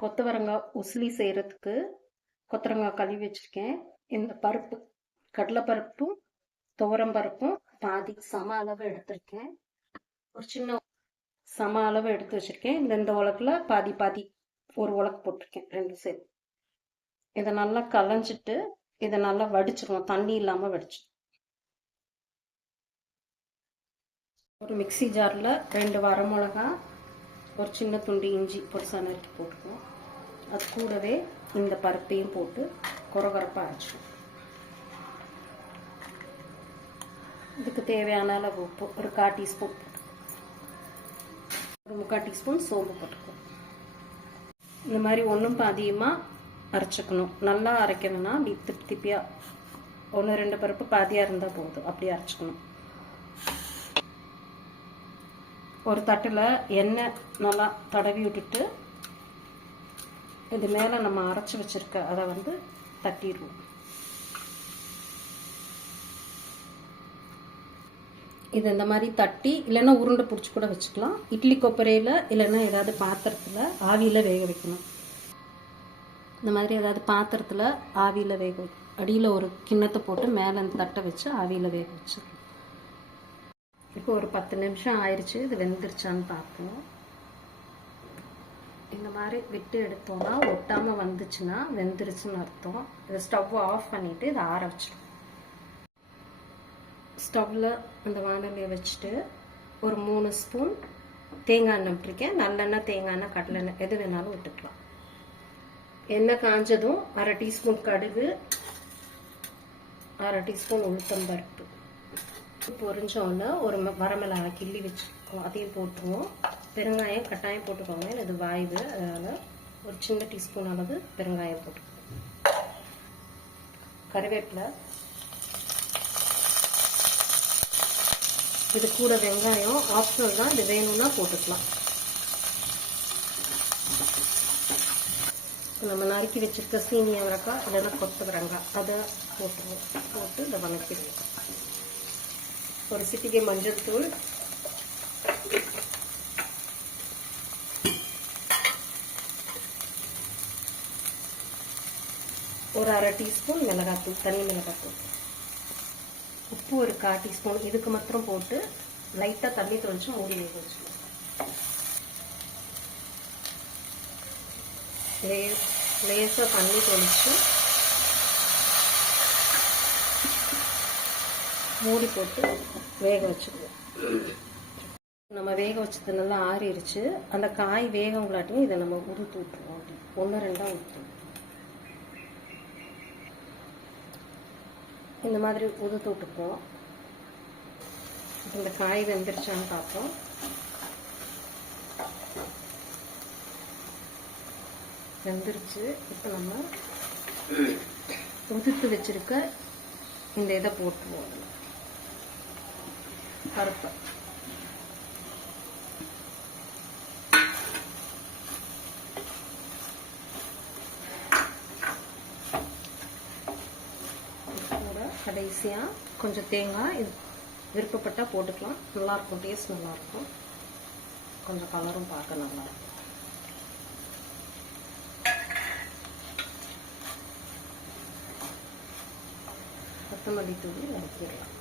கொத்தவரங்காய் உசிலி செய்கிறதுக்கு கொத்தவரங்காய் கழுவி வச்சுருக்கேன். இந்த பருப்பு கடலைப்பருப்பும் துவரம் பருப்பும் பாதி சம அளவு எடுத்திருக்கேன். ஒரு சின்ன சம அளவு எடுத்து வச்சுருக்கேன். இந்த உலக்கில் பாதி பாதி ஒரு உலக்கு போட்டிருக்கேன், 2 சேர்த்து. இதை நல்லா களைஞ்சிட்டு இதை நல்லா வடிச்சிருவோம், தண்ணி இல்லாமல் வடிச்சு. ஒரு மிக்சி ஜாரில் 2 வரமிளகா, ஒரு சின்ன துண்டு இஞ்சி பொடிசா நறுக்கி போட்டுக்குவோம். அது கூடவே இந்த பருப்பையும் போட்டு கொரகொரப்பாக அரைச்சிடும். இதுக்கு தேவையான அளவு உப்பு ஒரு 1/4 டீஸ்பூன், ஒரு 3/4 டீஸ்பூன் சோம்பு போட்டுக்குவோம். இந்த மாதிரி ஒன்றும் பாதியமாக அரைச்சிக்கணும். நல்லா அரைக்கணும்னா அப்படி திப்பி திப்பியாக 1-2 பருப்பு பாதியாக இருந்தால் போதும், அப்படி அரைச்சிக்கணும். ஒரு தட்டில் எண்ணெய் நல்லா தடவி விட்டுட்டு இது மேலே நம்ம அரைச்சி வச்சிருக்க அதை தட்டிடுவோம். இது இந்த மாதிரி தட்டி இல்லைன்னா உருண்டை பிடிச்சி கூட வச்சுக்கலாம். இட்லி கொப்பரையில் இல்லைன்னா ஏதாவது பாத்திரத்தில் ஆவியில் வேக வைக்கணும். இந்த மாதிரி ஏதாவது பாத்திரத்தில் ஆவியில் வேக வைக்கணும். அடியில் ஒரு கிண்ணத்தை போட்டு மேலே அந்த தட்டை வச்சு ஆவியில் வேக வச்சிடணும். இப்போ ஒரு 10 நிமிஷம் ஆயிடுச்சு. இது வெந்துருச்சான்னு பார்ப்போம். இந்த மாதிரி விட்டு எடுத்தோம்னா ஒட்டாமல் வந்துச்சுன்னா வெந்துருச்சுன்னு அர்த்தம். இதை ஸ்டவ் ஆஃப் பண்ணிவிட்டு இதை ஆற வச்சிடும். ஸ்டவ்வில் அந்த வானலியை வச்சுட்டு ஒரு 3 ஸ்பூன் தேங்காய் எண்ணெய் விட்டுருக்கேன். நல்லெண்ணெய், தேங்காய் எண்ணெய், கடலெண்ணெய் எது வேணாலும் விட்டுக்கலாம். எண்ணெய் காஞ்சதும் 1/2 டீஸ்பூன் கடுகு, 1/2 டீஸ்பூன் உளுத்தம்பருப்பு பொரிஞ்சோன்னு ஒரு வரமிளகாய் கிள்ளி வச்சுருக்கோம், அதையும் போட்டுருவோம். பெருங்காயம் கட்டாயம் போட்டுக்கோங்க, இது வாய்வு, அதனால் ஒரு சின்ன டீஸ்பூன் அளவு பெருங்காயம் போட்டுக்கோங்க. கருவேப்பிலை, இது கூட வெங்காயம் ஆப்ஷனல் தான், இது வேணும்னா போட்டுக்கலாம். நம்ம நறுக்கி வச்சுருக்க சீனி அவரைக்காய் இல்லைன்னா கொத்தவரங்காய் அதை போட்டுருவோம். போட்டு இதை வதக்கிடுவோம். ஒரு சிட்டிகை மஞ்சள் தூள், ஒரு 1/2 டீஸ்பூன் மிளகாத்தூள், தனி மிளகாத்தூள், உப்பு ஒரு 1/4 டீஸ்பூன். இதுக்கு மாத்திரம் போட்டு லைட்டாக தண்ணி தொளிச்சு மூடி வேக வச்சுக்கணும். லேசாக தண்ணி தொளிச்சு மூடி போட்டு வேக வச்சுக்குவோம். நம்ம வேக வச்சது நல்லா ஆறிடுச்சு. அந்த காய் வேகங்களாட்டியும் இதை நம்ம உதுத்து விட்டுருவோம். அப்படி 1-2 ஊற்றுவோம். இந்த மாதிரி உதுத்து விட்டுக்குவோம். இந்த காய் வெந்துருச்சான்னு பார்ப்போம். வெந்துருச்சு. இப்போ நம்ம உதுத்து வச்சிருக்க இந்த இதை போட்டுருவோம். பருப்பு கூட கடைசியாக கொஞ்சம் தேங்காய், இது விருப்பப்பட்டால் போட்டுக்கலாம். நல்லாயிருக்கும், டேஸ்ட் நல்லாயிருக்கும். கொஞ்சம் கலரும் பார்க்க நல்லாயிருக்கும். கொத்தமல்லி தூவி இறக்கிடலாம்.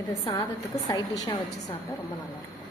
இது சாதத்துக்கு சைட் டிஷ்ஷாக வச்சு சாப்பிட்டா ரொம்ப நல்லாயிருக்கும்.